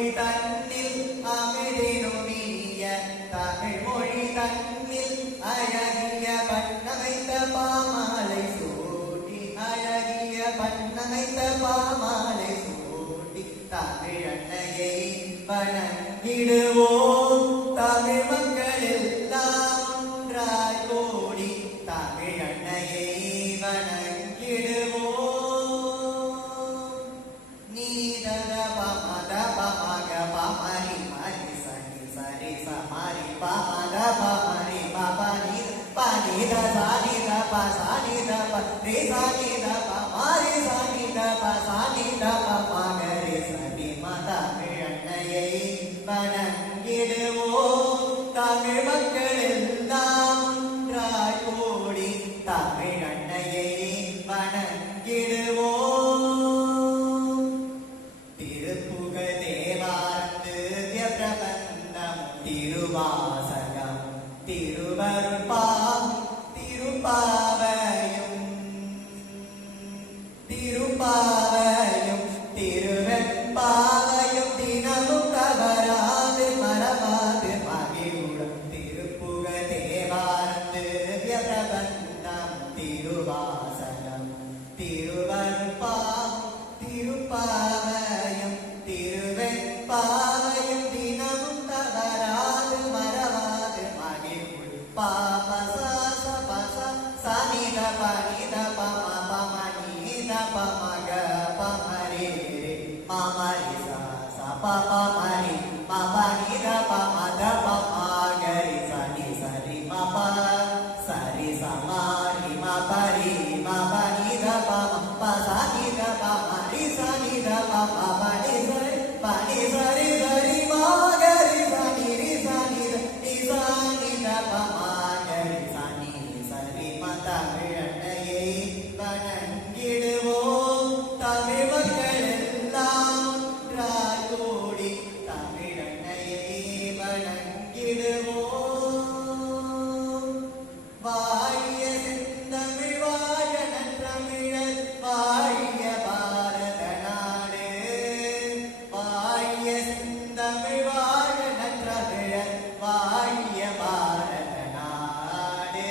மொழி தன்னில் அமிழினுமிய தமிழ் மொழி தன்னில் அழகிய பண்ணமைத்த பாமாலை சூட்டி அழகிய பண்ணமைத்த பாமாலை சூட்டி தமிழன்னையை வணங்கிடுவோம் தமிழ் மக்கள் எல்லாம் ஒன்றாய் கூடி தமிழன்னையை வணங்கிடுவோம். நீதத பமத பமக பமரி மரி சனி சரி சமரி பமத பமரி பபனி பனித சானித பசானித பத்ரி சானித பமரி சானித பசானித பமகரி சனி தமிழன்னையை வணங்கிடுவோம் தமிழ் மக்கள் எல்லாம் ஒன்றாய் கூடி தமிழன்னையை வணங்கிடுவோம். திருப்புகழ் தேவாரம் திவ்ய பிரபந்தம் திருவாசகம் திருவருட்பாம் திருப்பாவையும் திருப்பாவையும் திருவெண்பாவையும் தினமும் தவறாது மறவாது மகிழுடன் திருப்புகழ் தேவாரம் திவ்ய பிரபந்தம் திருவாசகம் திருவருட்பாம் திருப்பாவையும் திருவெண்பாவையும் தினமும் தவறாது மறவாது மகிழுடன் பாபசாச பச சனித பனித பம பமனித பமக பமரே பமரி ச பமரி பமனித பமத பமகரி சனி சரி மப சரி சமாரி மபரி மபனித பம பசனித பமரி சனித பம பனி சரி பனி சரி சரி மகரி சனி ரி சனித ரி சனித பமகரி சனி சரி தமிழன்னையை வணங்கிடுவோம் தமிழ் மக்கள் எல்லாம் ஒன்றாய் கூடி தமிழன்னையை வணங்கிடுவோம். வாழிய செந்தமிழ் வாழ நற்றமிழர் வாழிய பாரத நாடு வாழிய செந்தமிழ் வாழ நற்றமிழர் வாழிய பாரத நாடு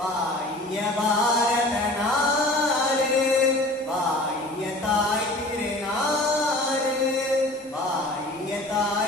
வாழிய பாரத நாடு வாழிய தாய் திருநாடு வாழிய தாய்